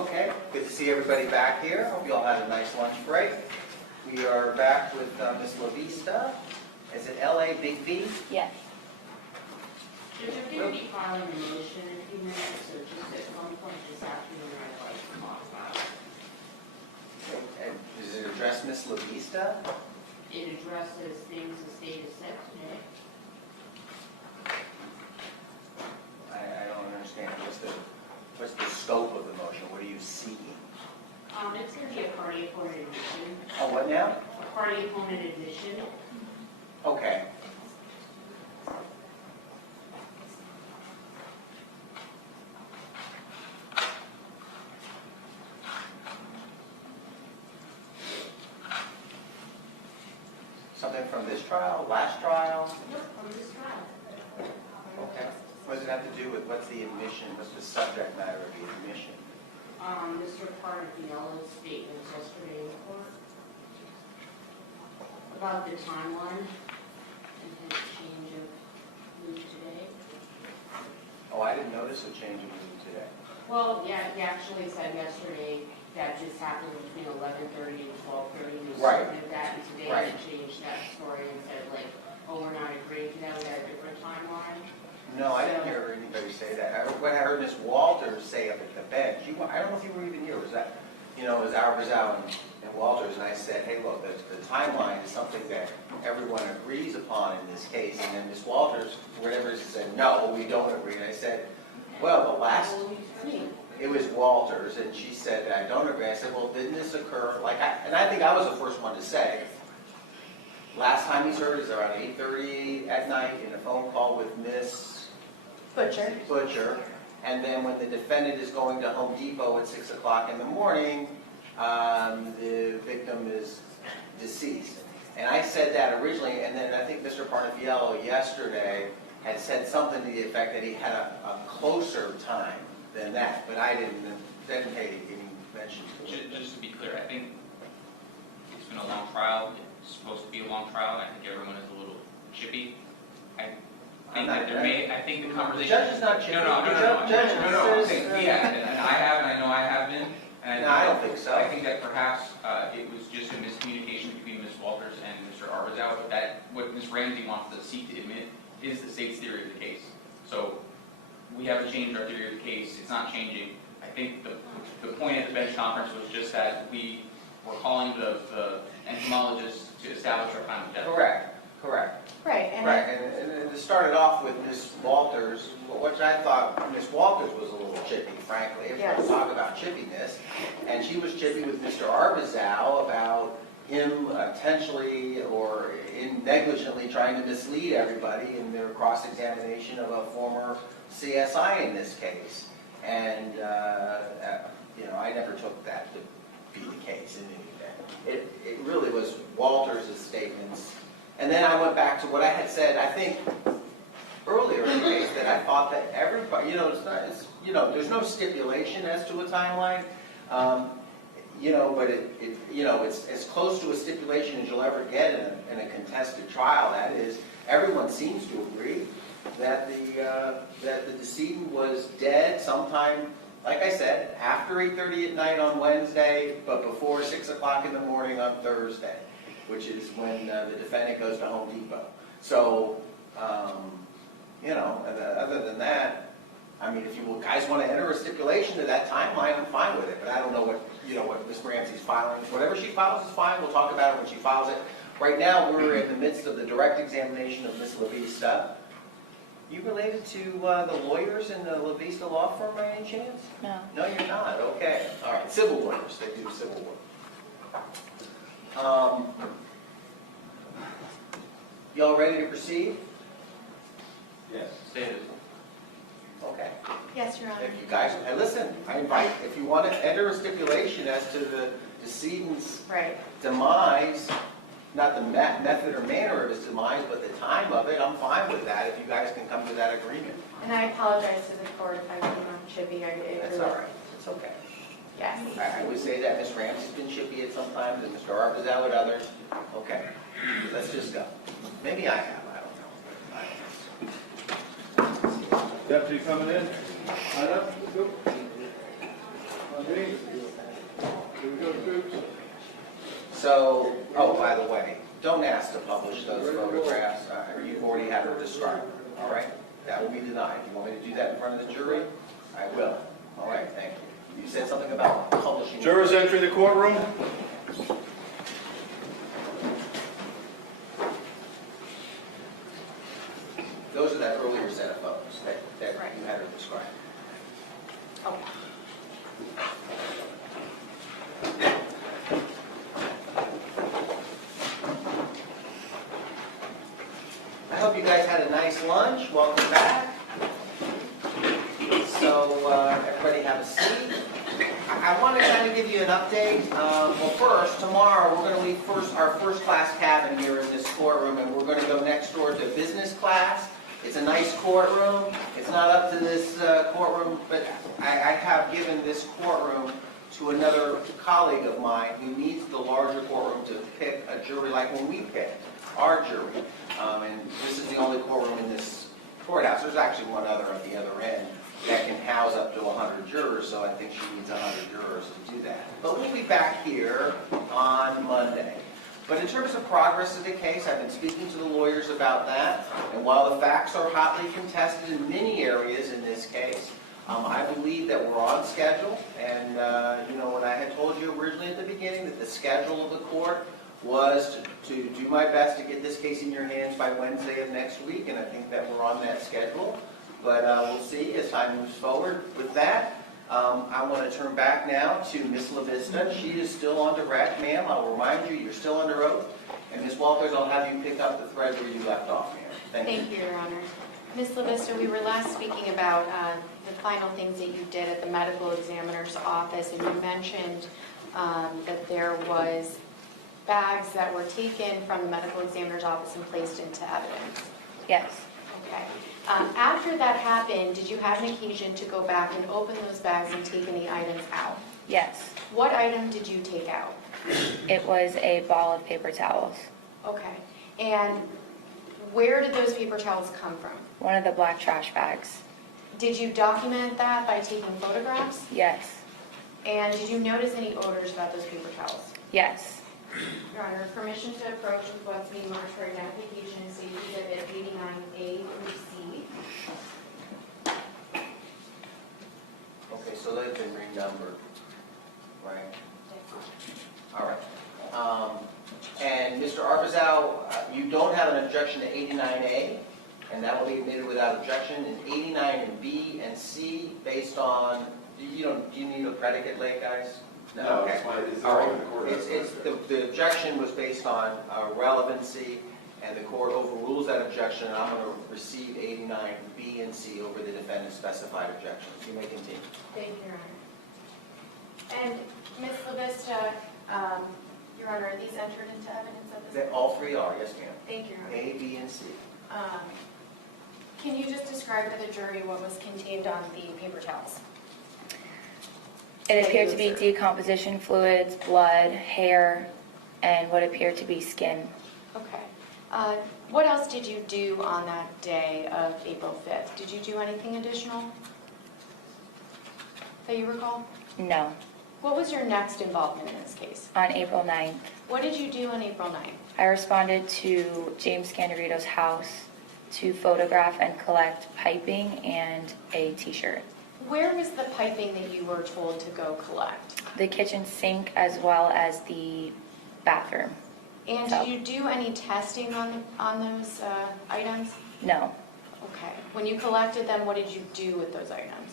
Okay, good to see everybody back here. Hope you all had a nice lunch break. We are back with Ms. Lavista. Is it LA Big V? Yes. Judge, I'm going to be filing a motion in a few minutes, so just at some point this afternoon, I'd like to talk about it. And does it address Ms. Lavista? It addresses things the state has said today. I don't understand. What's the scope of the motion? What are you seeking? It's going to be a party opponent admission. Oh, what now? A party opponent admission. Okay. Something from this trial, last trial? Nope, from this trial. Okay. What does it have to do with, what's the admission, what's the subject matter of the admission? Mr. Parnafiello's statements yesterday in court about the timeline and his change of mood today. Oh, I didn't notice a change in mood today. Well, yeah, he actually said yesterday that just happened between 11:30 and 12:30. He was Right. certain of that, and today Right. he changed that story and said like, oh, we're not agreeing to that, we got a different timeline. No, I didn't hear anybody say that. What I heard Ms. Walters say up at the bench, I don't know if you were even here, was that, it was Arbazal and Walters, and I said, hey, look, the timeline is something that everyone agrees upon in this case, and then Ms. Walters, for whatever reason, said, no, we don't agree, and I said, well, the last, it was Walters, and she said, I don't agree. I said, well, didn't this occur, and I think I was the first one to say, last time he's heard is around 8:30 at night in a phone call with Miss Butcher, and then when the defendant is going to Home Depot at 6 o'clock in the morning, the victim is deceased. And I said that originally, and then I think Mr. Parnafiello yesterday had said something to the effect that he had a closer time than that, but I didn't pay any mention to it. Just to be clear, I think it's been a long trial. It's supposed to be a long trial. I think everyone is a little chippy. I think the conversation. The judge is not chippy. No. Yeah, and I have, and I know I have been. And I don't think so. I think that perhaps it was just a miscommunication between Ms. Walters and Mr. Arbazal, but that what Ms. Ramsey wants to seek to admit is the state's theory of the case. So we haven't changed our theory of the case. It's not changing. I think the point at the bench conference was just that we were calling the entomologist to establish our final death. Correct. Right. And it started off with Ms. Walters, which I thought Ms. Walters was a little chippy, frankly, if we're talking about chippiness. And she was chippy with Mr. Arbazal about him potentially or negligently trying to mislead everybody in their cross-examination of a former CSI in this case. And, I never took that to be the case in any event. It really was Walters' statements. And then I went back to what I had said, I think, earlier in the case, that I thought that everybody, there's no stipulation as to a timeline, but it's as close to a stipulation as you'll ever get in a contested trial. That is, everyone seems to agree that the decedent was dead sometime, like I said, after 8:30 at night on Wednesday, but before 6 o'clock in the morning on Thursday, which is when the defendant goes to Home Depot. So, other than that, I mean, if you guys want to enter a stipulation to that timeline, I'm fine with it. But I don't know what Ms. Ramsey's filing. Whatever she files is fine. We'll talk about it when she files it. Right now, we're in the midst of the direct examination of Ms. Lavista. You related to the lawyers in the Lavista law firm by any chance? No. No, you're not. Okay. All right. Civil lawyers. They do civil work. Y'all ready to proceed? Yes. Stated. Okay. Yes, Your Honor. If you guys, hey, listen, I invite, if you want to enter a stipulation as to the decedent's demise, not the method or manner of his demise, but the time of it, I'm fine with that if you guys can come to that agreement. And I apologize to the court if I came on chippy. That's all right. It's okay. Yes. I would say that Ms. Ramsey's been chippy at some times, and Mr. Arbazal at others. Okay, let's just go. Maybe I have, I don't know. Deputy coming in. Line up. Go. So, oh, by the way, don't ask to publish those photographs. You've already had her described, all right? That will be denied. You want me to do that in front of the jury? I will. All right, thank you. You said something about publishing. Jurors entering the courtroom. Those are that earlier set of photos that Right. you had her describe. Oh. I hope you guys had a nice lunch. Welcome back. So, everybody have a seat. I want to kind of give you an update. Well, first, tomorrow, we're going to leave our first class cabin here in this courtroom, and we're going to go next door to business class. It's a nice courtroom. It's not up to this courtroom, but I have given this courtroom to another colleague of mine who needs the larger courtroom to pick a jury like when we picked our jury. And this is the only courtroom in this courthouse. There's actually one other at the other end that can house up to 100 jurors, so I think she needs 100 jurors to do that. But we'll be back here on Monday. But in terms of progress of the case, I've been speaking to the lawyers about that, and while the facts are hotly contested in many areas in this case, I believe that we're on schedule, and when I had told you originally at the beginning that the schedule of the court was to do my best to get this case in your hands by Wednesday of next week, and I think that we're on that schedule. But we'll see as time moves forward. With that, I want to turn back now to Ms. Lavista. She is still on direct, ma'am. I'll remind you, you're still under oath. And Ms. Walters, I'll have you pick up the thread where you left off, ma'am. Thank you, Your Honor. Ms. Lavista, we were last speaking about the final things that you did at the medical examiner's office, and you mentioned that there was bags that were taken from the medical examiner's office and placed into evidence. Yes, Okay. After that happened, did you have an occasion to go back and open those bags and take any items out? yes. What item did you take out? It was a ball of paper towels. Okay. And where did those paper towels come from? One of the black trash bags. Did you document that by taking photographs? Yes, And did you notice any odors about those paper towels? yes. Your Honor, permission to approach with what's being marked for identification, safety exhibit 89A through C. Okay, so they've been renumbered, right? All right. And Mr. Arbuzal, you don't have an objection to 89A, and that will be admitted without objection. And 89 and B and C, based on, do you need a predicate late, guys? No, Okay. it's fine. It's All all right. in the court. The objection was based on relevancy, and the court overrules that objection, and I'm going to receive 89 B and C over the defendant's specified objections. You may continue. Thank you, Your Honor. And Ms. Lavista, Your Honor, are these entered into evidence at this point? All three are, yes, ma'am. Thank you, Your Honor. A, B, and C. Can you just describe to the jury what was contained on the paper towels? It appeared to be decomposition fluids, blood, hair, and what appeared to be skin. Okay. What else did you do on that day of April 5th? Did you do anything additional that you recall? No. What was your next involvement in this case? On April 9th, What did you do on April 9th? I responded to James Scandirito's house to photograph and collect piping and a t-shirt. Where was the piping that you were told to go collect? The kitchen sink as well as the bathroom. And did you do any testing on those items? No. Okay. When you collected them, what did you do with those items?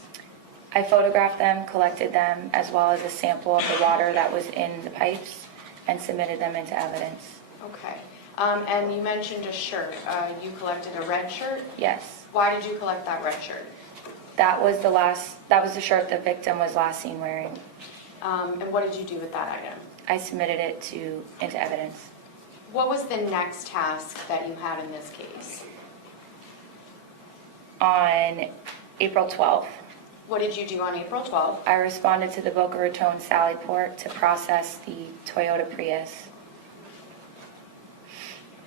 I photographed them, collected them, as well as a sample of the water that was in the pipes, and submitted them into evidence. Okay. And you mentioned a shirt. You collected a red shirt. Yes. Why did you collect that red shirt? That was the shirt the victim was last seen wearing. And what did you do with that item? I submitted it into evidence. What was the next task that you had in this case? On April 12th, What did you do on April 12th? I responded to the Boca Raton Sally Port to process the Toyota Prius.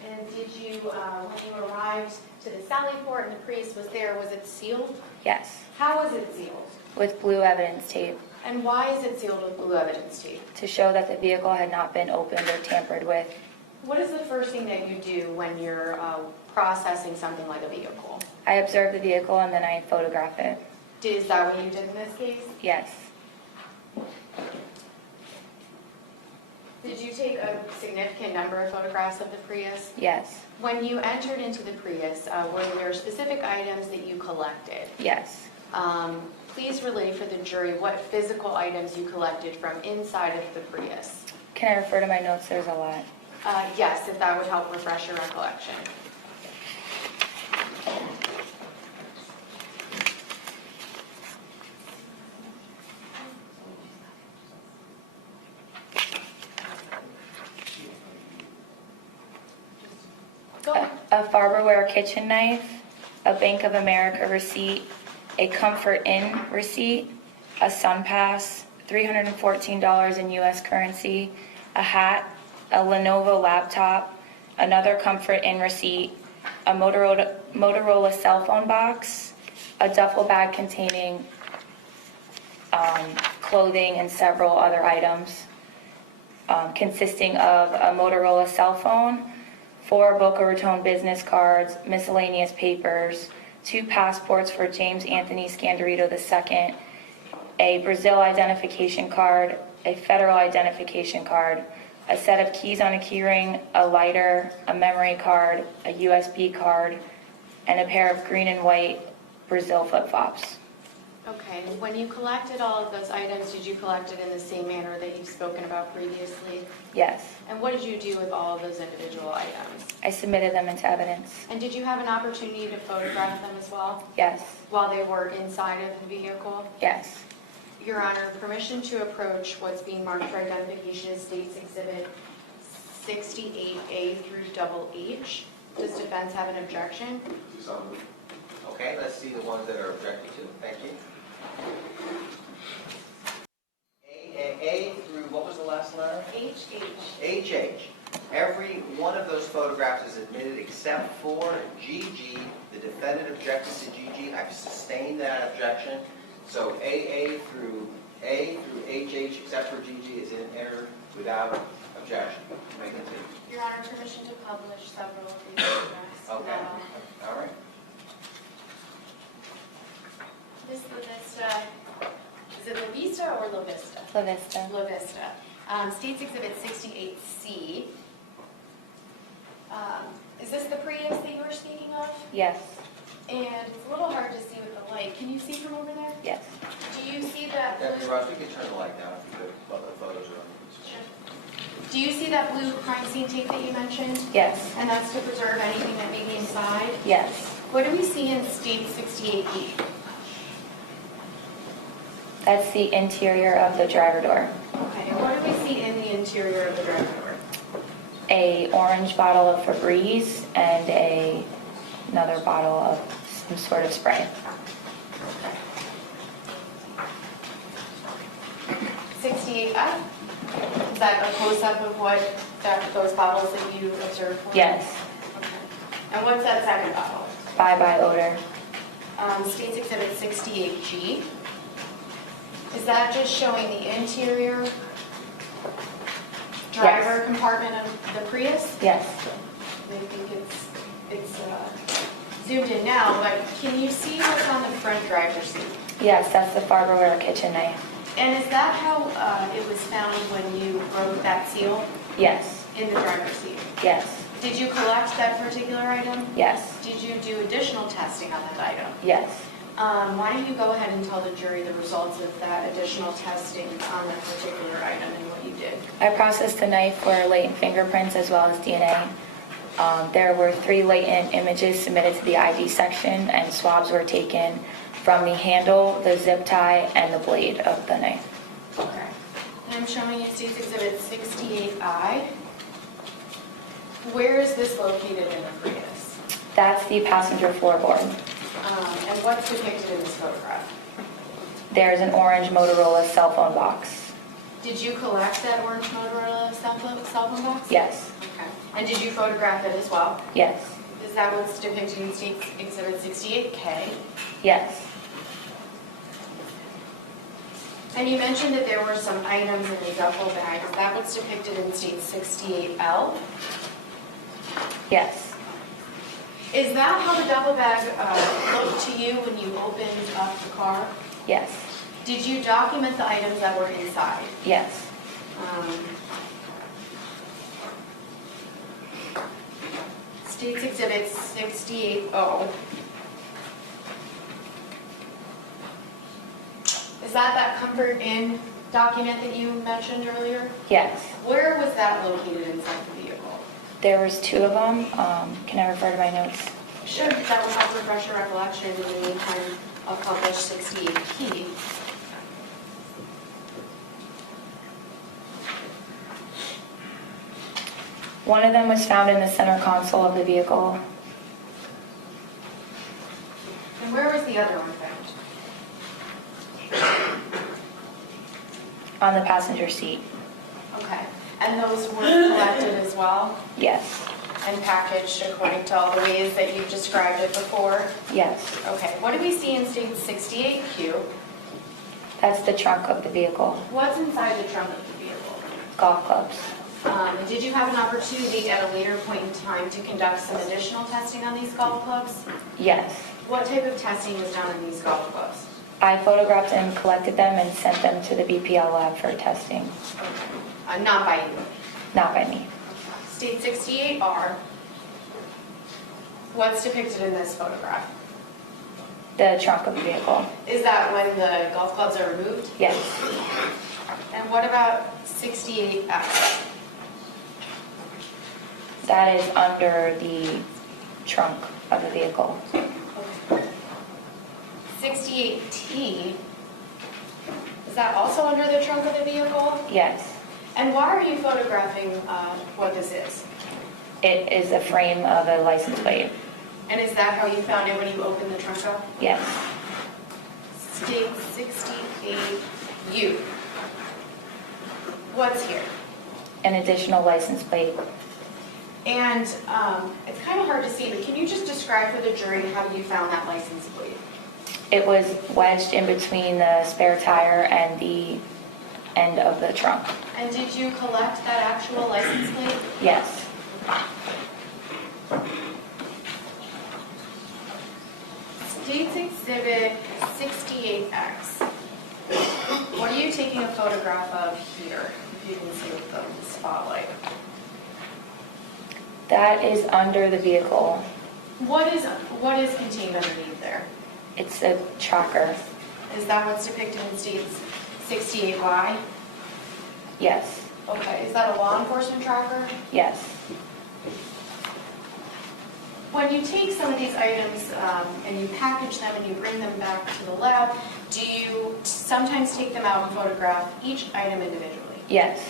And did you, when you arrived to the Sally Port and the Prius was there, was it sealed? Yes, How was it sealed? with blue evidence tape. And why is it sealed with blue evidence tape? to show that the vehicle had not been opened or tampered with. What is the first thing that you do when you're processing something like a vehicle? I observe the vehicle and then I photograph it. Is that what you did in this case? Yes, Did you take a significant number of photographs of the Prius? yes, When you entered into the Prius, were there specific items that you collected? yes. Please relay for the jury what physical items you collected from inside of the Prius. Can I refer to my notes? There's a lot. Yes, if that would help refresh your recollection. Go ahead. A Farberware kitchen knife, a Bank of America receipt, a Comfort Inn receipt, a SunPass, $314 in U.S. currency, a hat, a Lenovo laptop, another Comfort Inn receipt, a Motorola cell phone box, a duffel bag containing clothing and several other items, consisting of a Motorola cell phone, 4 Boca Raton business cards, miscellaneous papers, 2 passports for James Anthony Scandirito II, a Brazil identification card, a federal identification card, a set of keys on a keyring, a lighter, a memory card, a USB card, and a pair of green and white Brazil flip-flops. Okay, when you collected all of those items, did you collect it in the same manner that you've spoken about previously? Yes, And what did you do with all of those individual items? I submitted them into evidence. And did you have an opportunity to photograph them as well Yes, while they were inside of the vehicle? yes, Your Honor, permission to approach what's being marked for identification as State's Exhibit 68A through H. Does defense have an objection? Okay, let's see the ones that are objected to. Thank you. A through, what was the last letter? HH. Every one of those photographs is admitted except for GG. The defendant objected to GG. I've sustained that objection. So AA through HH except for GG is entered without objection. May I continue? Your Honor, permission to publish several of these photographs. Okay. All right. Ms. Lavista, is it Lavista or Lavista? Lavista. Lavista. State's Exhibit 68C. Is this the Prius that you were speaking of? Yes, And it's a little hard to see with the light. Can you see from over there? yes, Do you see that Deputy blue? Ross, we can turn the light down if you could, while the photos are on. Do you see that blue crime scene tape that you mentioned? yes, And that's to preserve anything that may be inside? yes. What do we see in State 68E? That's the interior of the driver door. Okay, and what do we see in the interior of the driver door? A orange bottle of Febreze and another bottle of some sort of spray. 68F? Is that a close-up of those bottles that you observed? for? Yes, Okay. And what's that second bottle? bye-bye odor. State's Exhibit 68G. Is that just showing the interior driver compartment of the Prius? Yes, I think it's zoomed in now, but can you see what's on the front driver's seat? yes, that's the Farberware kitchen knife. And is that how it was found when you broke that seal Yes, in the driver's seat? yes, Did you collect that particular item? yes, Did you do additional testing on that item? yes. Why don't you go ahead and tell the jury the results of that additional testing on that particular item and what you did? I processed the knife for latent fingerprints as well as DNA. There were 3 latent images submitted to the ID section, and swabs were taken from the handle, the zip tie, and the blade of the knife. Okay. And I'm showing you State's Exhibit 68I. Where is this located in the Prius? That's the passenger floorboard. And what's depicted in this photograph? There's an orange Motorola cell phone box. Did you collect that orange Motorola cell phone box? Yes, Okay. And did you photograph it as well? yes, Is that what's depicted in State's Exhibit 68K? yes. And you mentioned that there were some items in the duffel bag. Is that what's depicted in state 68L? Yes, Is that how the duffel bag looked to you when you opened up the car? yes, Did you document the items that were inside? yes. State's Exhibit 68O. Is that Comfort Inn document that you mentioned earlier? Yes. Where was that located inside the vehicle? There was 2 of them. Can I refer to my notes? Sure, that will help refresh your recollection. In the meantime, I'll publish 68P. One of them was found in the center console of the vehicle. And where was the other one found? On the passenger seat. Okay. And those were collected as well Yes, and packaged according to all the ways that you've described it before? yes. Okay. What do we see in state 68Q? That's the trunk of the vehicle. What's inside the trunk of the vehicle? Golf clubs. Did you have an opportunity at a later point in time to conduct some additional testing on these golf clubs? Yes. What type of testing was done on these golf clubs? I photographed and collected them and sent them to the BPL lab for testing. Not by you. Not by me. State 68R. What's depicted in this photograph? The trunk of the vehicle. Is that when the golf clubs are removed? Yes. And what about 68F? That is under the trunk of the vehicle. 68T, is that also under the trunk of the vehicle? Yes. And why are you photographing what this is? It is a frame of a license plate. And is that how you found it when you opened the trunk up? Yes. State 68U. What's here? An additional license plate. And it's kind of hard to see, but can you just describe for the jury how you found that license plate? It was wedged in between the spare tire and the end of the trunk. And did you collect that actual license plate? Yes. State's Exhibit 68X. What are you taking a photograph of here, if you can see with the spotlight? That is under the vehicle. What is contained underneath there? It's a tracker. Is that what's depicted in State's 68Y? Yes. Okay, is that a law enforcement tracker? Yes. When you take some of these items and you package them and you bring them back to the lab, do you sometimes take them out and photograph each item individually? Yes.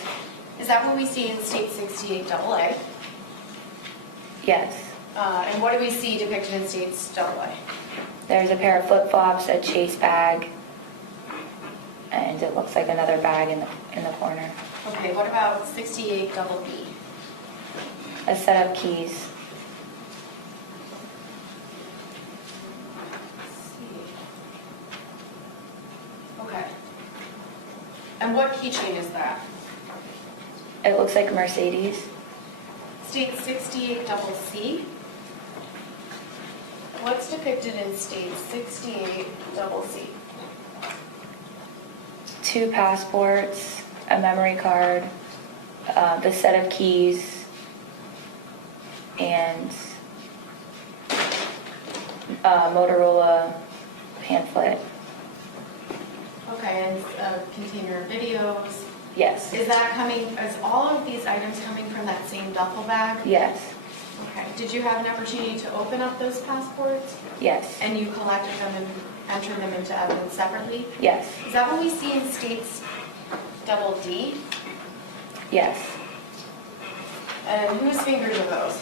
Is that what we see in State 68AA? Yes. And what do we see depicted in State's AA? There's a pair of flip-flops, a chase bag, and it looks like another bag in the corner. Okay, what about 68BB? A set of keys. Okay. And what keychain is that? It looks like a Mercedes. State 68CC? What's depicted in State 68CC? 2 passports, a memory card, the set of keys, and a Motorola pamphlet. Okay, and a container of videos. Yes. Is all of these items coming from that same duffel bag? Yes. Okay. Did you have an opportunity to open up those passports? Yes. And you collected them and entered them into evidence separately? Yes. Is that what we see in States DD? Yes. And whose fingers are those?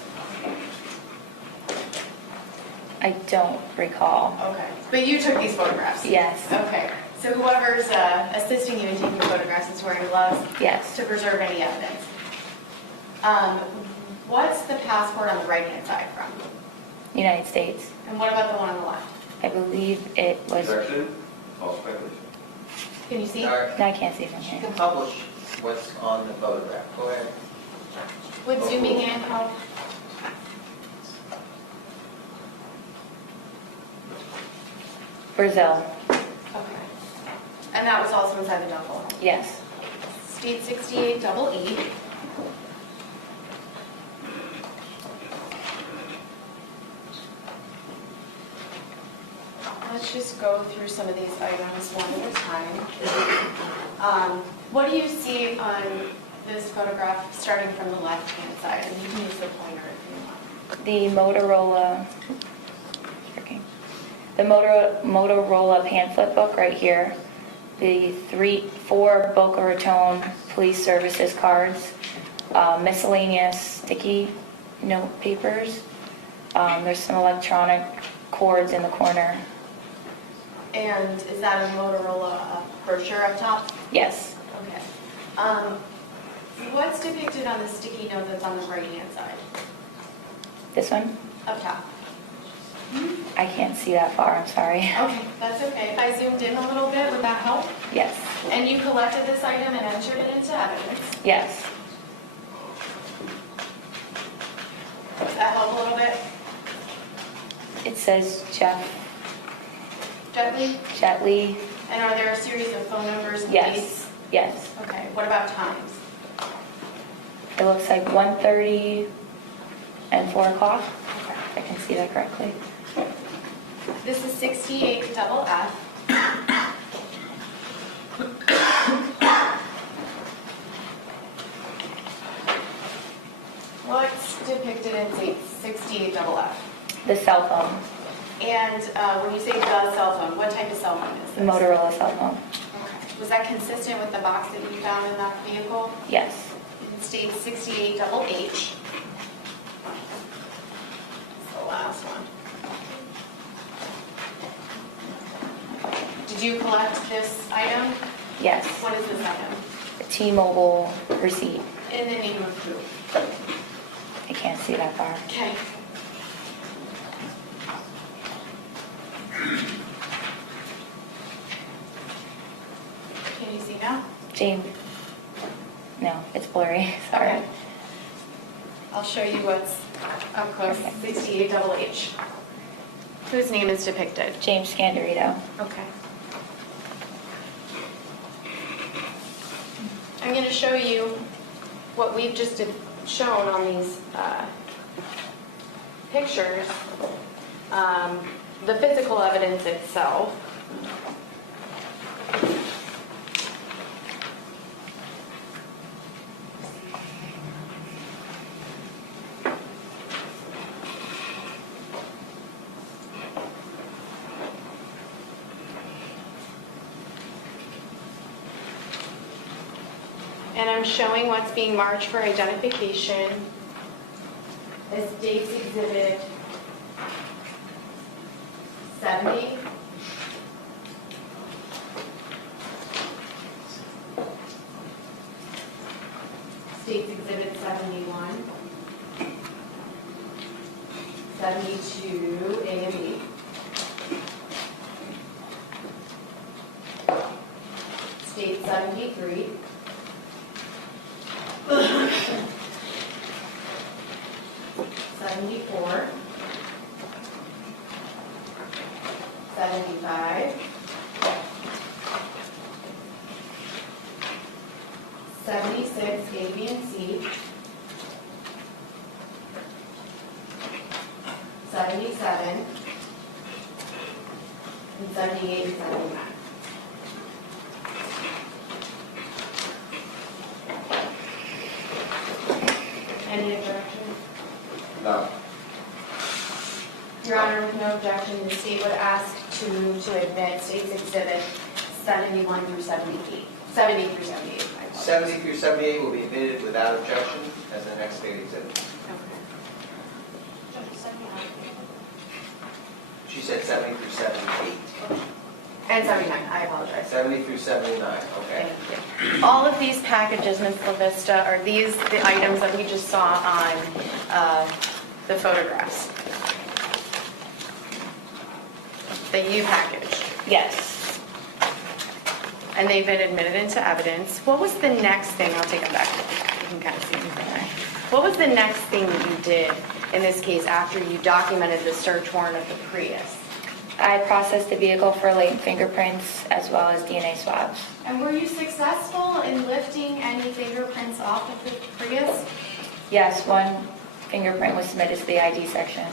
I don't recall. Okay. But you took these photographs? Yes. Okay. So whoever's assisting you in taking photographs is wearing gloves Yes. to preserve any evidence. What's the passport on the right-hand side from? United States. And what about the one on the left? I believe it was, Objection, false speculation. Can you see? All right, No, I can't see from you here. can publish what's on the photograph. Go ahead. Would zooming in help? Brazil, Okay. And that was also inside the duffel? yes. State 6888. Let's just go through some of these items one at a time. What do you see on this photograph, starting from the left-hand side? And you can use the pointer if you want. The Motorola, the Motorola pamphlet book right here. The 4 Boca Raton Police Services cards, miscellaneous sticky note papers. There's some electronic cords in the corner. And is that a Motorola brochure up top? Yes, Okay. What's depicted on the sticky note that's on the right-hand side? this one? Up top. I can't see that far, I'm sorry. Okay, that's okay. If I zoomed in a little bit, would that help? Yes, And you collected this item and entered it into evidence. yes, Does that help a little bit? it says Jeff Gently? Jetley, And are there a series of phone numbers and yes, dates? yes. Okay, what about times? It looks like 1:30 and 4 o'clock, Okay. if I can see that correctly. This is 68 double F. What's depicted in 68 double F? The cell phone, And when you say the cell phone, what type of cell phone is the this? Motorola cell phone, Okay. Was that consistent with the box that you found in that vehicle? yes, It states 68 double H. That's the last one. Did you collect this item? yes. What is this item? A T-Mobile receipt, In the name of who? I can't see that far. Okay. Can you see now? Jane, no, it's blurry, sorry. Okay. I'll show you what's up close, 68 double H. Whose name is depicted? James Scandirito, Okay. I'm going to show you what we've just shown on these pictures, the physical evidence itself. And I'm showing what's being marked for identification as Dates Exhibit 70. States Exhibit 71. 72, A and B. State 73. 74, 75, 76, A, B, and C, 77, and 78 and 79. Any objections? No. Your Honor, with no objection, the state would ask to admit State's Exhibit 71 through 78, 70 through 78. I apologize. 70 through 78 will be admitted without objection as the next state exhibit. She said 70 through 78. And 79, I apologize. 70 through 79, okay. Thank you. All of these packages, Ms. Lavista, are these the items that we just saw on the photographs that you packaged? Yes, and they've been admitted into evidence. What was the next thing? I'll take them back. You can kind of see them from there. What was the next thing that you did in this case after you documented the search warrant of the Prius? I processed the vehicle for latent fingerprints as well as DNA swabs. And were you successful in lifting any fingerprints off of the Prius? Yes, one fingerprint was submitted to the ID section.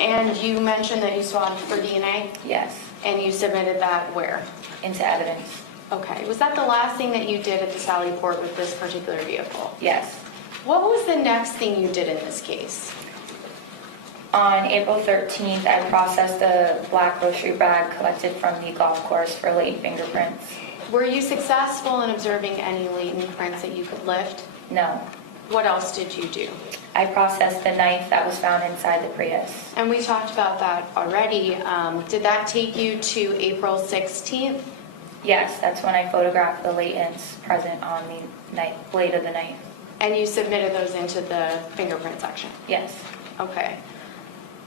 And you mentioned that you swabbed for DNA, Yes, and you submitted that where? into evidence. Okay, was that the last thing that you did at the Sally Port with this particular vehicle? Yes. What was the next thing you did in this case? On April 13th, I processed a black grocery bag collected from the golf course for latent fingerprints. Were you successful in observing any latent prints that you could lift? No. What else did you do? I processed the knife that was found inside the Prius. And we talked about that already. Did that take you to April 16th? Yes, that's when I photographed the latents present on the knife, blade of the knife. And you submitted those into the fingerprint section? Yes. Okay.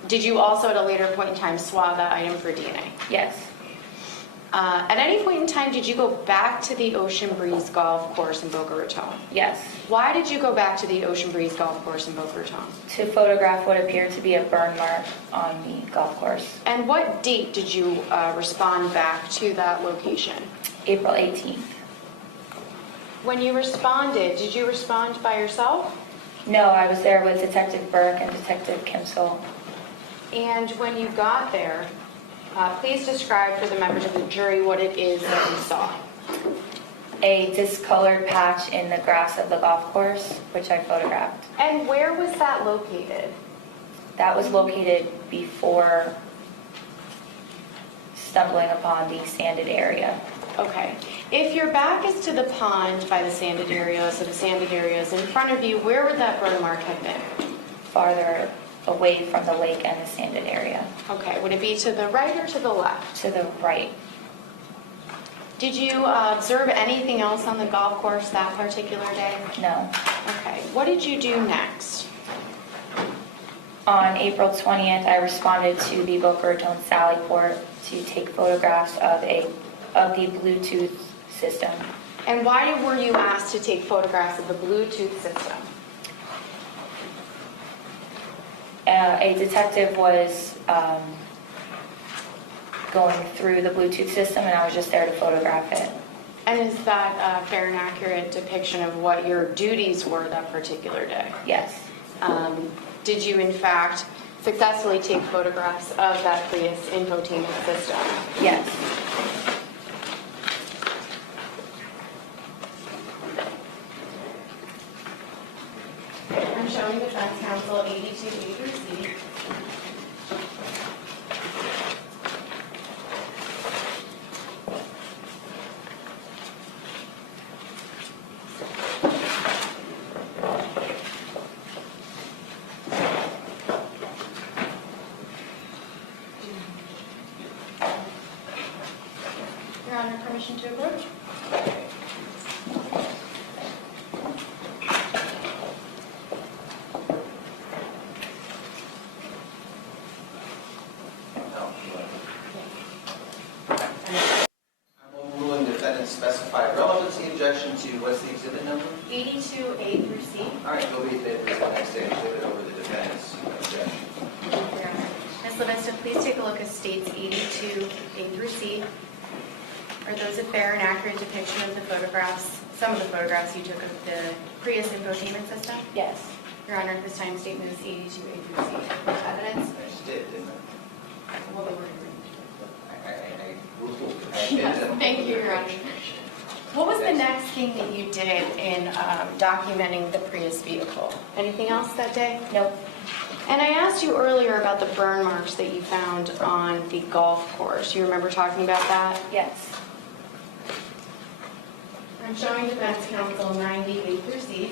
Did you also at a later point in time swab that item for DNA? Yes. At any point in time, did you go back to the Ocean Breeze Golf Course in Boca Raton? Yes. Why did you go back to the Ocean Breeze Golf Course in Boca Raton? To photograph what appeared to be a burn mark on the golf course. And what date did you respond back to that location? April 18th. When you responded, did you respond by yourself? No, I was there with Detective Burke and Detective Kimsel. And when you got there, please describe for the members of the jury what it is that you saw. A discolored patch in the grass of the golf course, which I photographed. And where was that located? That was located before stumbling upon the sanded area. Okay. If your back is to the pond by the sanded area, so the sanded area is in front of you, where would that burn mark have been? Farther away from the lake and the sanded area. Okay. Would it be to the right or to the left? To the right. Did you observe anything else on the golf course that particular day? No. Okay. What did you do next? On April 20th, I responded to the Boca Raton Sally Port to take photographs of the Bluetooth system. And why were you asked to take photographs of the Bluetooth system? A detective was going through the Bluetooth system, and I was just there to photograph it. And is that a fair and accurate depiction of what your duties were that particular day? Yes. Did you, in fact, successfully take photographs of that Prius infotainment system? Yes. I'm showing defense counsel 82A through C. Your Honor, permission to approach? I'm overruling defendant's specified relevancy objection to, what's the exhibit number? 82A through C. All right, go be admitted to the next day exhibit over the defendant's objection. Ms. Lavista, please take a look at states 82A through C. Are those a fair and accurate depiction of the photographs, some of the photographs you took of the Prius infotainment system? Yes. Your Honor, this time statement is 82A through C. Evidence? I just did, didn't I? Well, they were I did them. Thank you, Your Honor. What was the next thing that you did in documenting the Prius vehicle? Anything else that day? Nope. And I asked you earlier about the burn marks that you found on the golf course. You remember talking about that? Yes. I'm showing defense counsel 90A through C.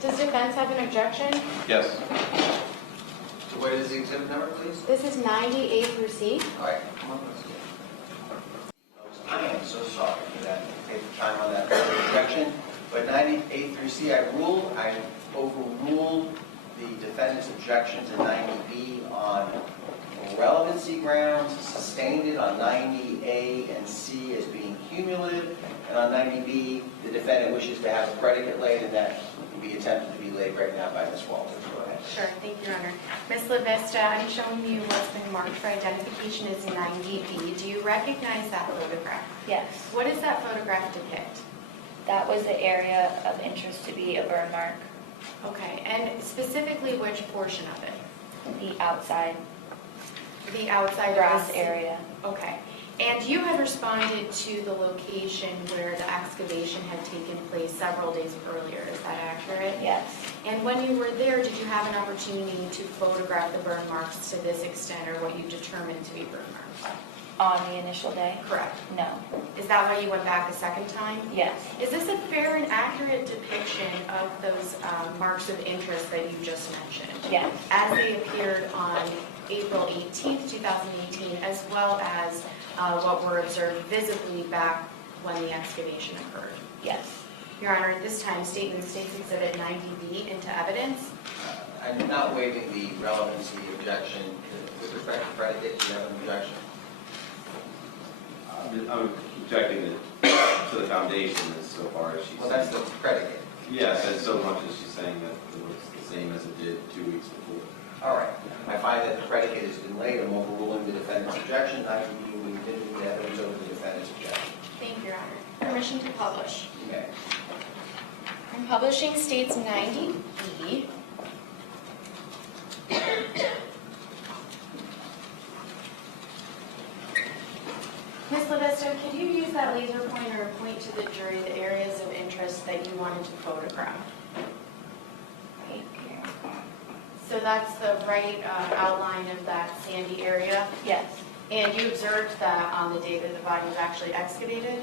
Does defense have an objection? Yes. So what is the exhibit number, please? This is 98 through C. All right, come on, let's go. I am so sorry for that, take the time on that objection, but 98 through C, I overruled the defendant's objection to 90B on relevancy grounds, sustained it on 90A and C as being cumulative, and on 90B, the defendant wishes to have a predicate laid, and that can be attempted to be laid right now by Ms. Walters. Go ahead. Sure, thank you, Your Honor. Ms. Lavista, I'm showing you what's been marked for identification as 90B. Do you recognize that photograph? Yes. What does that photograph depict? That was the area of interest to be a burn mark, Okay, and specifically which portion of it? the outside The outside grass of the- area. Okay. And you had responded to the location where the excavation had taken place several days earlier. Is that accurate? Yes. And when you were there, did you have an opportunity to photograph the burn marks to this extent, or what you determined to be burn marks? On the initial day? Correct. No. Is that why you went back a second time? Yes. Is this a fair and accurate depiction of those marks of interest that you just mentioned? Yes. As they appeared on April 18th, 2018, as well as what were observed visibly back when the excavation occurred? Yes. Your Honor, at this time, state and State's Exhibit 90B into evidence. I'm not waiving the relevancy objection. With respect to predicate, do you have an objection? I'm objecting to the foundation as so far as she's Well, that's saying. the predicate. Yes, and so much as she's saying that it looks the same as it did 2 weeks before. All right. I find that the predicate has been laid. I'm overruling the defendant's objection. I can be admitting the evidence over the defendant's objection. Thank you, Your Honor. Permission to publish. You may. I'm publishing States 90B. Ms. Lavista, could you use that laser pointer and point to the jury the areas of interest that you wanted to photograph? Right here. So that's the right outline of that sandy area, Yes. and you observed that on the day that the body was actually excavated?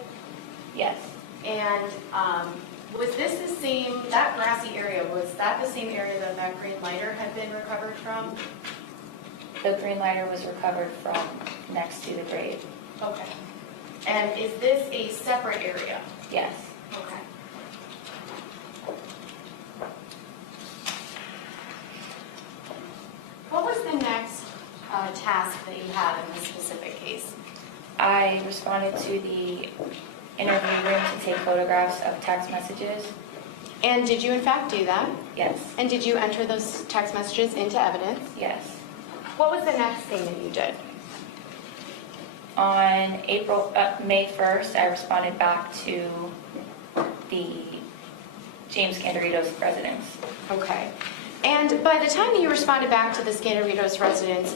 Yes. And was this the same, that grassy area, was that the same area that that green lighter had been recovered from? The green lighter was recovered from next to the grave. Okay. And is this a separate area? Yes. Okay. What was the next task that you had in this specific case? I responded to the interview room to take photographs of text messages. And did you in fact do that? Yes. And did you enter those text messages into evidence? Yes. What was the next thing that you did? On May 1st, I responded back to the James Scandirito's residence. Okay. And by the time that you responded back to the Scandirito's residence,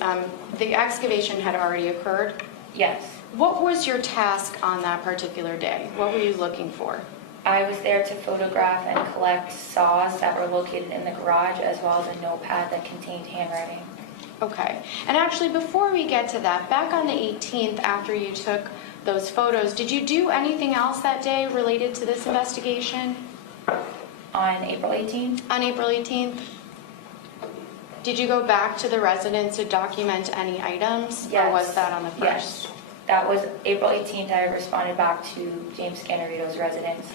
the excavation had already occurred. Yes. What was your task on that particular day? What were you looking for? I was there to photograph and collect saws that were located in the garage, as well as a notepad that contained handwriting. Okay. And actually, before we get to that, back on the 18th, after you took those photos, did you do anything else that day related to this investigation? On April 18th? On April 18th? Did you go back to the residence to document any items? Yes. Or was that on the 1st? Yes. That was April 18th. I responded back to James Scandirito's residence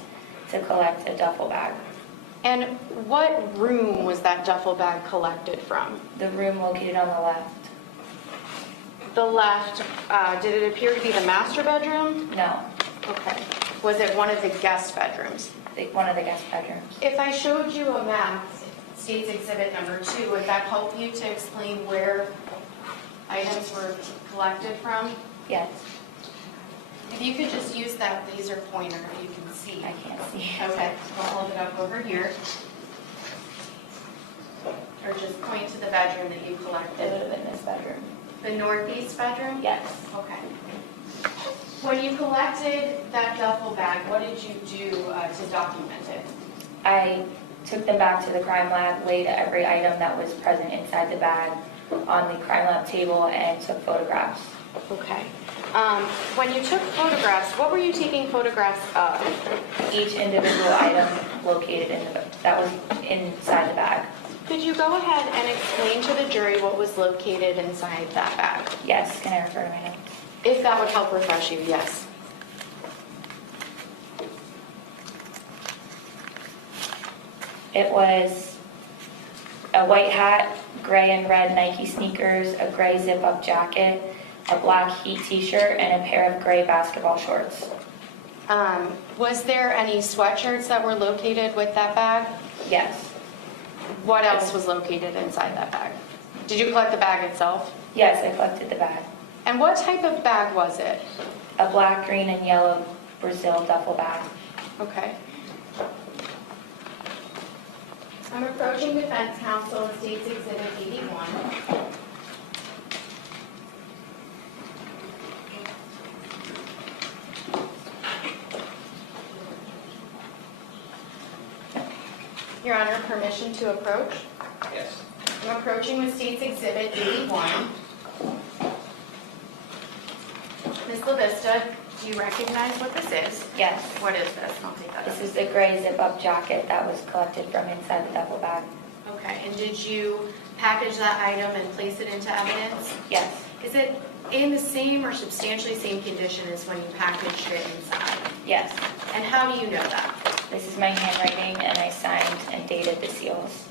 to collect a duffel bag. And what room was that duffel bag collected from? The room located on the left. The left, did it appear to be the master bedroom? No, Okay. Was it one of the guest bedrooms? one of the guest bedrooms. If I showed you a map, State's Exhibit number 2, would that help you to explain where items were collected from? Yes, If you could just use that laser pointer if you can see. I can't see. Okay, I'll hold it up over here. Or just point to the bedroom that you It would collected. have been this bedroom. The northeast bedroom? Yes. Okay. When you collected that duffel bag, what did you do to document it? I took them back to the crime lab, laid every item that was present inside the bag on the crime lab table, and took photographs. Okay. When you took photographs, what were you taking photographs of? Each individual item located that was inside the bag. Could you go ahead and explain to the jury what was located inside that bag? Yes, can I refer to my notes? If that would help refresh you, yes. It was a white hat, gray and red Nike sneakers, a gray zip-up jacket, a black Heat t-shirt, and a pair of gray basketball shorts. Was there any sweatshirts that were located with that bag? Yes. What else was located inside that bag? Did you collect the bag itself? Yes, I collected the bag. And what type of bag was it? A black, green, and yellow Brazil duffel bag. Okay. I'm approaching defense counsel in State's Exhibit 81. Your Honor, permission to approach? Yes. I'm approaching with State's Exhibit 81. Ms. Lavista, do you recognize what this is? Yes. What is this? I'll take that. This is the gray zip-up jacket that was collected from inside the duffel bag. Okay, and did you package that item and place it into evidence? Yes. Is it in the same or substantially same condition as when you packaged it inside? Yes. And how do you know that? This is my handwriting, and I signed and dated the seals.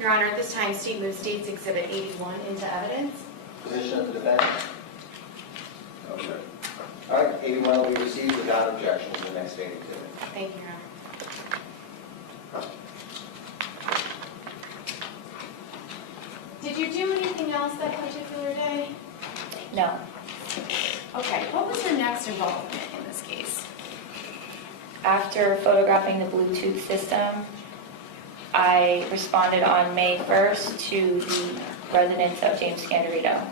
Your Honor, at this time, State moves State's Exhibit 81 into evidence. Position of the defendant? Okay. All right, 81 will be received without objection to the next state exhibit. Thank you, Your Honor. Did you do anything else that particular day? No. Okay, what was your next involvement in this case? After photographing the Bluetooth system, I responded on May 1st to the residents of James Scandirito.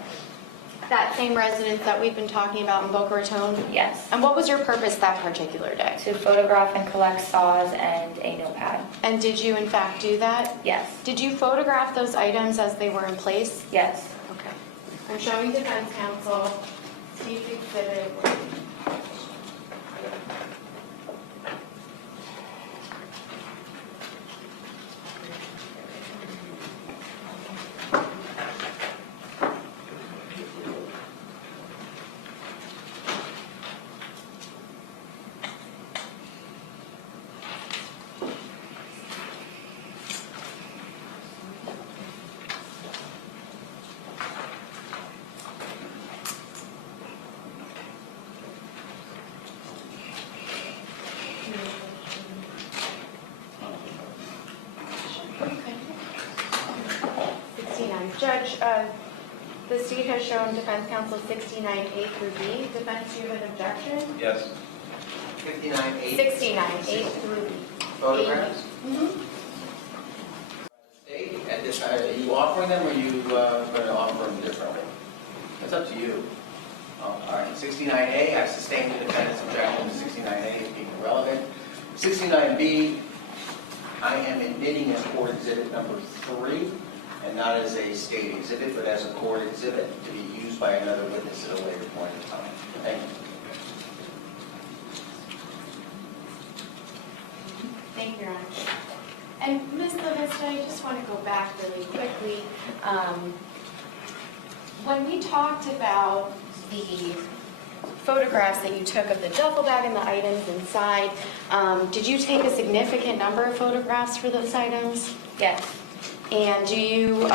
That same residence that we've been talking about in Boca Raton? Yes. And what was your purpose that particular day? To photograph and collect saws and a notepad. And did you in fact do that? Yes. Did you photograph those items as they were in place? Yes. Okay. I'm showing defense counsel State's Exhibit. Judge, the state has shown defense counsel 69A through B. Defense, do you have an objection? Yes. 59A. 69A through B. Photographs? Mm-hmm. State, at this time, are you offering them or are you going to offer them differently? It's up to you. All right, 69A, I sustained the defendant's objection to 69A as being irrelevant. 69B, I am admitting as court exhibit number 3, and not as a state exhibit, but as a court exhibit to be used by another witness at a later point in time. Thank you. Thank you, Your Honor. And Ms. Lavista, I just want to go back really quickly. When we talked about the photographs that you took of the duffel bag and the items inside, did you take a significant number of photographs for those items? Yes. And do you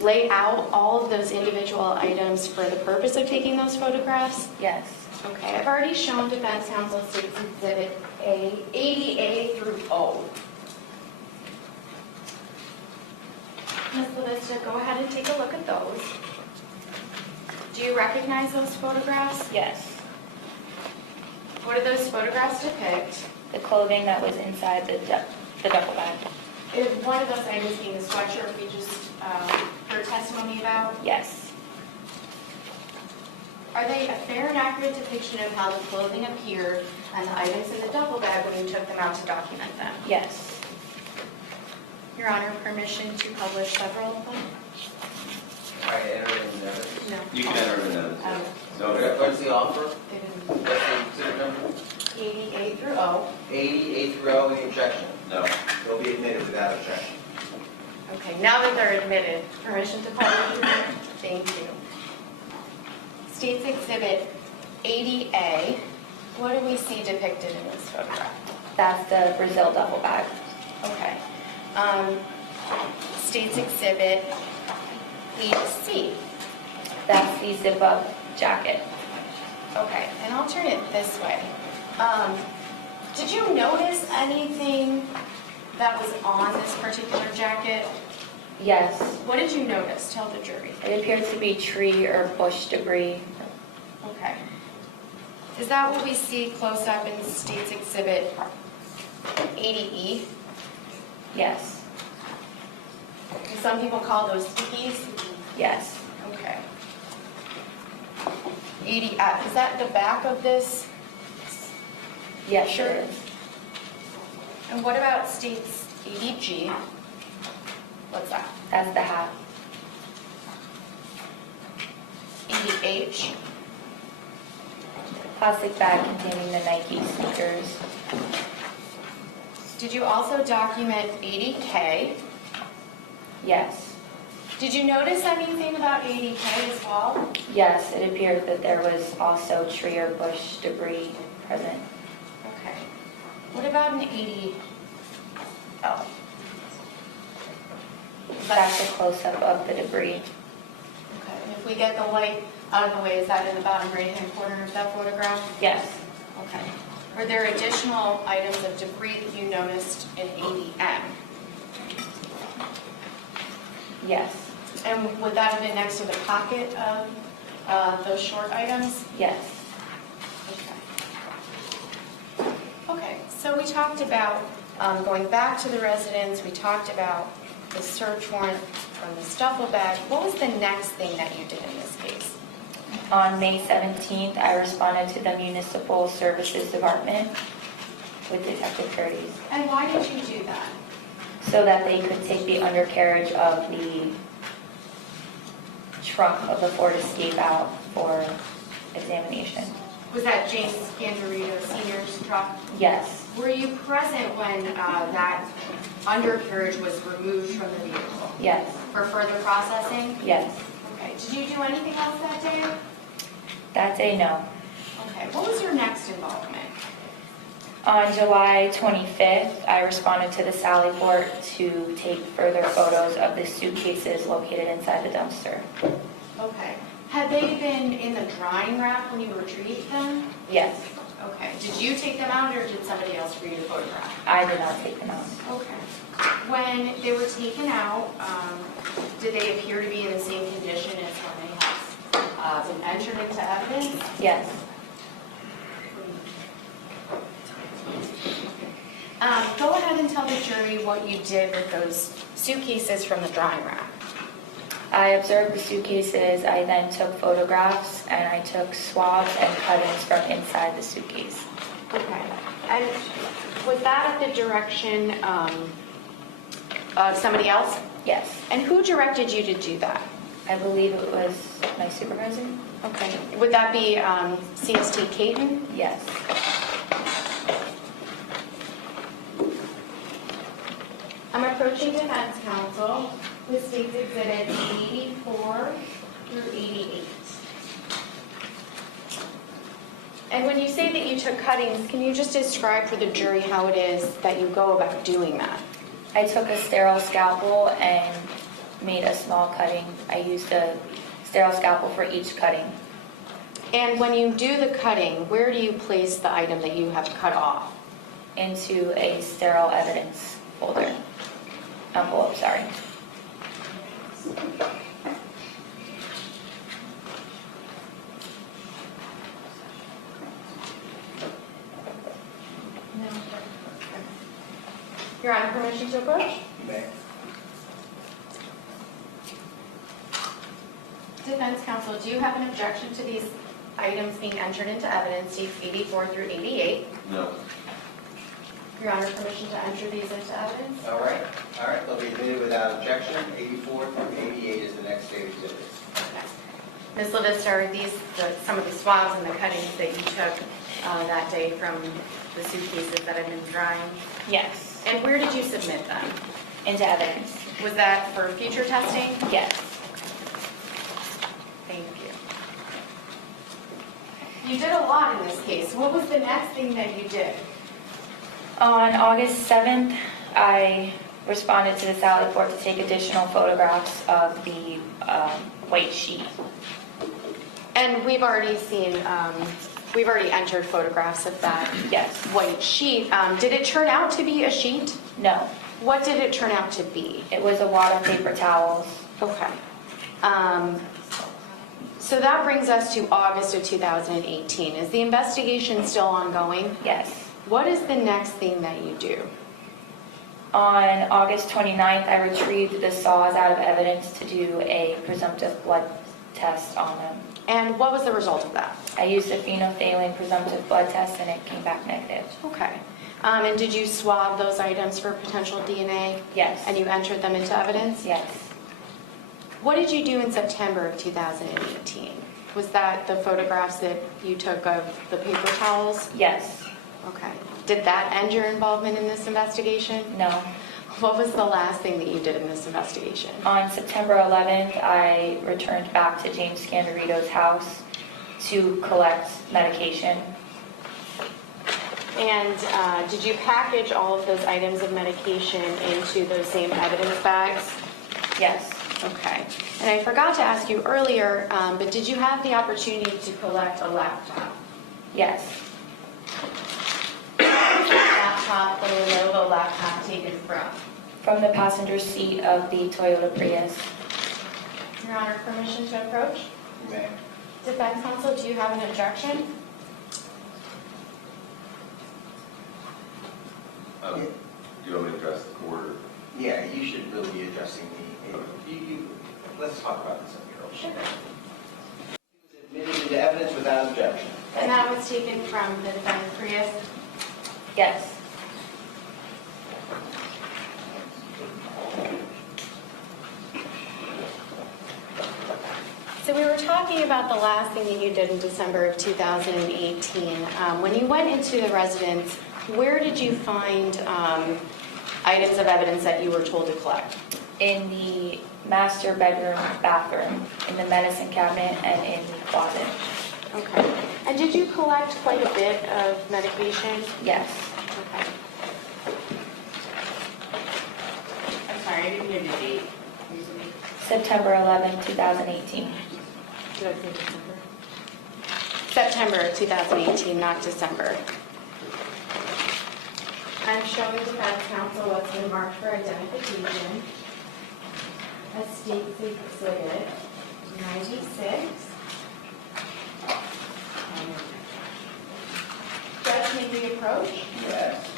lay out all of those individual items for the purpose of taking those photographs? Yes. Okay, I've already shown defense counsel State's Exhibit A, 80A through O. Ms. Lavista, go ahead and take a look at those. Do you recognize those photographs? Yes. What do those photographs depict? The clothing that was inside the duffel bag. Is one of those items being the sweatshirt we just heard testimony about? Yes. Are they a fair and accurate depiction of how the clothing appeared and the items in the duffel bag when you took them out to document them? Yes. Your Honor, permission to publish several of them? I enter it in there. No. You can enter it in evidence. So what's the offer? They didn't. What's the exhibit number? 80A through O. 80A through O, any objection? No. They'll be admitted without objection. Okay. Okay, now that they're admitted, permission to publish? Thank you. State's Exhibit 80A, what do we see depicted in this photograph? That's the Brazil duffel bag. Okay. State's Exhibit 80C. That's the zip-up jacket. Okay, and I'll turn it this way. Did you notice anything that was on this particular jacket? Yes, What did you notice? Tell the jury. it appears to be tree or bush debris. Okay. Is that what we see close up in State's Exhibit 80E? Yes, Some people call those stickies. yes, Okay. 80F, is that the back of this? yes, Sure. it is. And what about State's 80G? What's that? That's the hat. 80H? Plastic bag containing the Nike sneakers. Did you also document 80K? Yes, Did you notice anything about 80K as well? yes, it appeared that there was also tree or bush debris present. Okay. What about an 80L? That's a close-up of the debris. Okay, and if we get the light out of the way, is that in the bottom right-hand corner of that photograph? Yes, Okay. Were there additional items of debris that you noticed in 80M? yes, And would that have been next to the pocket of those short items? yes, Okay. Okay, so we talked about going back to the residence, we talked about the search warrant from the duffel bag. What was the next thing that you did in this case? On May 17th, I responded to the Municipal Services Department with Detective Curtis And why did you do that? so that they could take the undercarriage of the trunk of the Ford Escape out for examination. Was that James Scandirito Sr.'s truck? Yes, Were you present when that undercarriage was removed from the vehicle yes, for further processing? yes. Okay, did you do anything else that day? That day, no. Okay, what was your next involvement? On July 25th, I responded to the Sally Port to take further photos of the suitcases located inside the dumpster. Okay. Had they been in the drying rack when you retrieved them? Yes, Okay. Did you take them out or did somebody else for you to photograph? I did not take them out. Okay. When they were taken out, did they appear to be in the same condition as when they have been entered into evidence? Yes. Go ahead and tell the jury what you did with those suitcases from the drying rack. I observed the suitcases, I then took photographs, and I took swabs and cuttings from inside the suitcase. Okay. And was that at the direction of somebody else? Yes. And who directed you to do that? I believe it was my supervisor? Okay. Would that be CST Caton? Yes. I'm approaching defense counsel with State's Exhibits 84 through 88. And when you say that you took cuttings, can you just describe for the jury how it is that you go about doing that? I took a sterile scalpel and made a small cutting. I used a sterile scalpel for each cutting. And when you do the cutting, where do you place the item that you have cut off? Into a sterile evidence folder. Envelope, sorry. Your Honor, permission to approach? May. Defense counsel, do you have an objection to these items being entered into evidence, States 84 through 88? No. Your Honor, permission to enter these into evidence? All right, they'll be admitted without objection. 84 through 88 is the next state exhibit. Okay. Ms. Lavista, are these some of the swabs and the cuttings that you took that day from the suitcases that have been drying? Yes. And where did you submit them? into evidence. Was that for future testing? Yes. Thank you. You did a lot in this case. What was the next thing that you did? On August 7th, I responded to the Sally Port to take additional photographs of the white sheet. And we've already seen, we've already entered photographs of that Yes. white sheet. Did it turn out to be a sheet? No, What did it turn out to be? it was a wad of paper towels. Okay. So that brings us to August of 2018. Is the investigation still ongoing? Yes. What is the next thing that you do? On August 29th, I retrieved the saws out of evidence to do a presumptive blood test on them. And what was the result of that? I used a phenolphthalein presumptive blood test and it came back negative. Okay. And did you swab those items for potential DNA? Yes. And you entered them into evidence? Yes. What did you do in September of 2018? Was that the photographs that you took of the paper towels? Yes. Okay. Did that end your involvement in this investigation? No. What was the last thing that you did in this investigation? On September 11th, I returned back to James Scandirito's house to collect medication. And did you package all of those items of medication into those same evidence bags? Yes. Okay. And I forgot to ask you earlier, but did you have the opportunity to collect a laptop? Yes. Laptop, the Lenovo laptop taken from? From the passenger seat of the Toyota Prius. Your Honor, permission to approach? You may. Defense counsel, do you have an objection? Do you want me to address the court or? Yeah, you should really be addressing let's talk about this up here. Sure. He was admitted into evidence without objection. And that was taken from the defendant Prius? Yes. So we were talking about the last thing that you did in December of 2018. When you went into the residence, where did you find items of evidence that you were told to collect? In the master bedroom bathroom, in the medicine cabinet, and in the closet. Okay. And did you collect quite a bit of medication? Yes. Okay. I'm sorry, I didn't hear the date. September 11th, 2018. Did I say December? September of 2018, not December. I'm showing defense counsel what's been marked for identification. A state safe exhibit, 96. Judge, may we approach? Yes.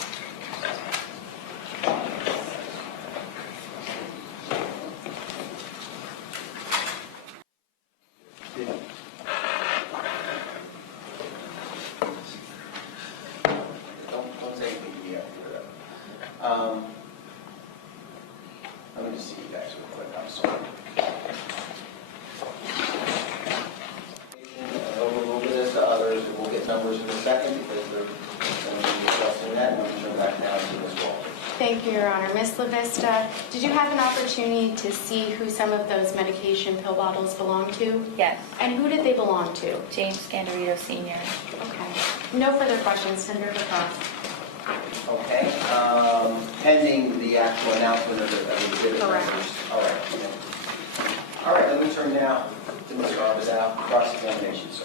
Don't say anything yet. Let me just see you guys real quick, I'm sorry. We'll move this to others, and we'll get numbers in a second, because they're going to be discussing that, and we'll turn back now to Ms. Walter. Thank you, Your Honor. Ms. Lavista, did you have an opportunity to see who some of those medication pill bottles belong to? Yes. And who did they belong to? James Scandirito Sr. Okay. No further questions. Senator Lacrosse. Okay, pending the actual announcement of the exhibit Correct. numbers. All right. All right, let me turn now to Mr. Arbuzal, cross-examination, sir.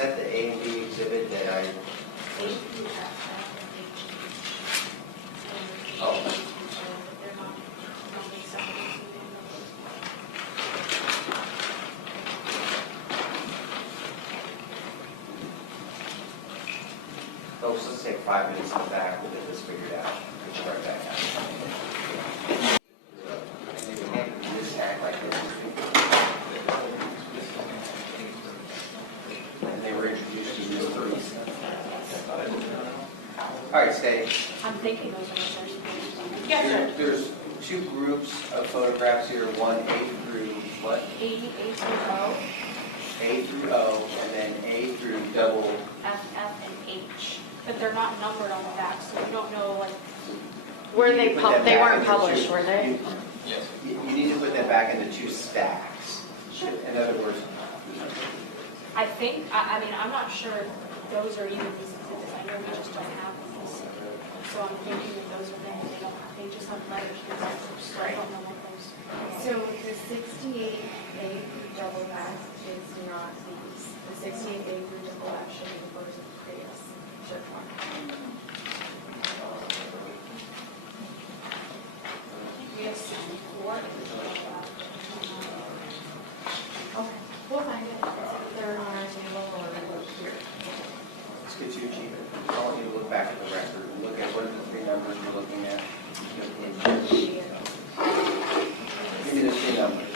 that the A and B exhibit that I, oh, folks, let's take 5 minutes of that, we'll get this figured out, get you right back out. Maybe hand this tag like this. And they were introduced to you threes. All right, stay. I'm thinking those are the first pages. Yes, sir. There's two groups of photographs here, one A through what? A through O, A through O, and then A through double. F, and H, but they're not numbered on the back, so you don't know, like, were You they, need to put them they back weren't into published, two- were they? You need to put them back into two stacks. In other words, I think, I mean, I'm not sure if those are even these exhibits, I know we just don't have these. So I'm thinking that those are them, they just have letters, so I don't know what those. So the 68A through double F is not these. The 68A through double F should be the photos of the Prius. We have 64. Okay, we'll find it. They're on our table or here. let's get you cheaper. I want you to look back at the record and look at what are the three numbers we're looking at. Give me the three numbers.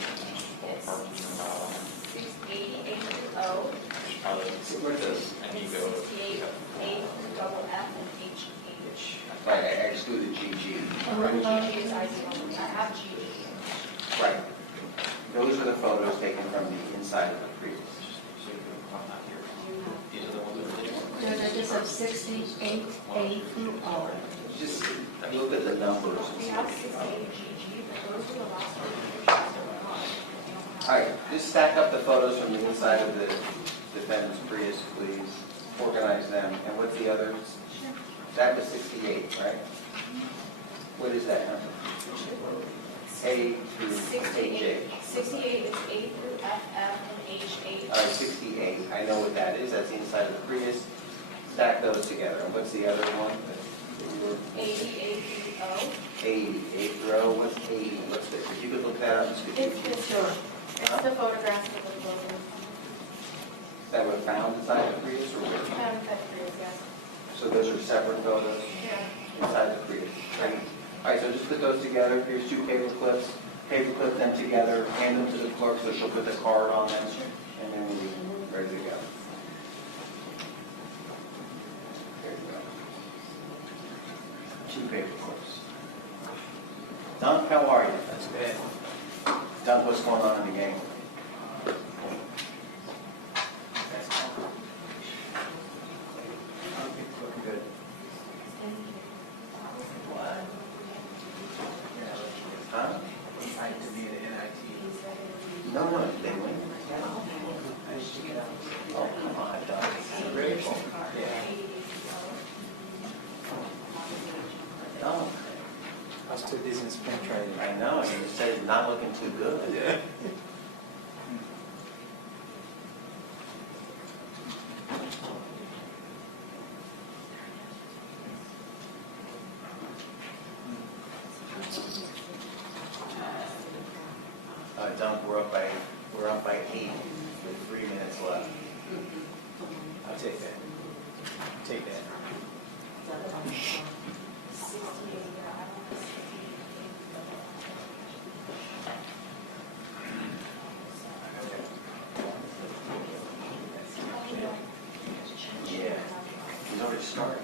It's 680, A through O, Where does? and then 68, A through double F, and H. Right, I excluded GG. GG is ID. I have GG. Right. Those are the photos taken from the inside of the Prius. These are the ones that are there. No, they just have 68A through O. Just look at the numbers. We have 68 GG, but those are the last three. All right, just stack up the photos from the inside of the defendant's Prius, please. Organize them. And what's the other? That was 68, right? What is that number? A through 68 AJ. 68 is A through F, and H, All right, 68, I know what that is. That's the inside of the Prius. Stack those together. And what's the other one? 80, A through O. 80, A through O. What's 80? What's this? If you could look that up, it's good. It's this one. It's the photographs of the building. That were found inside the Prius or where? At Prius, yes. So those are separate photos Yeah. inside the Prius. Right. All right, so just put those together. Here's two paper clips. Paper clip them together, hand them to the clerk so she'll put the card on them, and then we'll be ready to go. There you go. Two paper clips. Dunk, how are you? That's good. Dunk, what's going on in the game? Good. What? Huh? No, they win. Oh, come on, Dunk. Grateful. No, I was too busy in spring training. I know, and you said it's not looking too good. Yeah. Dunk, we're up by 8 with 3 minutes left. I'll take that. Take that. Yeah, he's already started.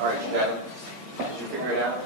All right, you got it? Did you figure it out?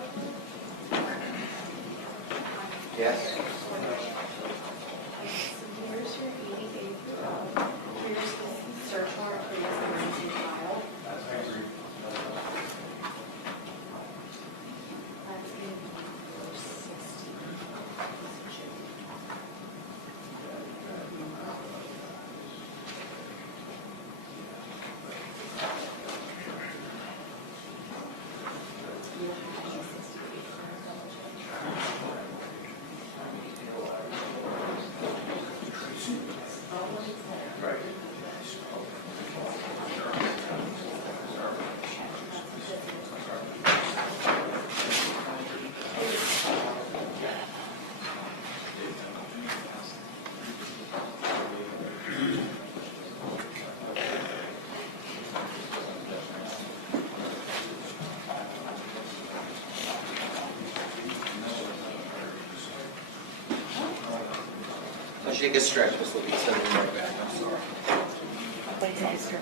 you take a stretch, Ms. Lavista, and then right back, I'm sorry. What do you say?